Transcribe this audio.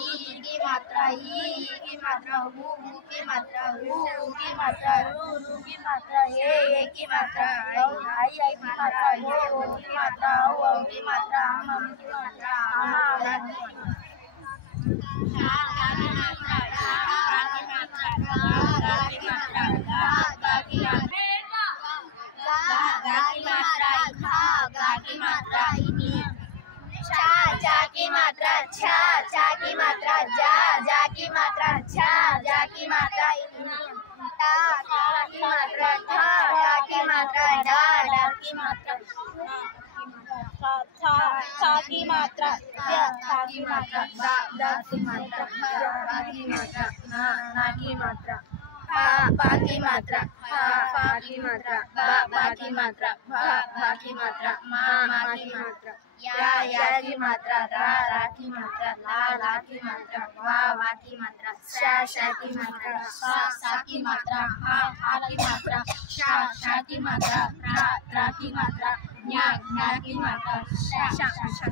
ई की मात्रा ई की मात्रा हु की मात्रा हु की मात्रा रू की मात्रा ए की मात्रा आई की मात्रा ओ की मात्रा औ की मात्रा अम की मात्रा आहा की मात्रा गा की मात्रा गा की मात्रा गा की मात्रा चा की मात्रा चा की मात्रा जा की मात्रा जा की मात्रा टा की मात्रा ठा की मात्रा डा की मात्रा था की मात्रा था की मात्रा दा की मात्रा पा की मात्रा ना की मात्रा पा की मात्रा फा की मात्रा बा की मात्रा भा की मात्रा मा की मात्रा या की मात्रा रा की मात्रा ला की मात्रा वा की मात्रा शा की मात्रा सा की मात्रा हा की मात्रा शा की मात्रा रा की मात्रा न्या की मात्रा शा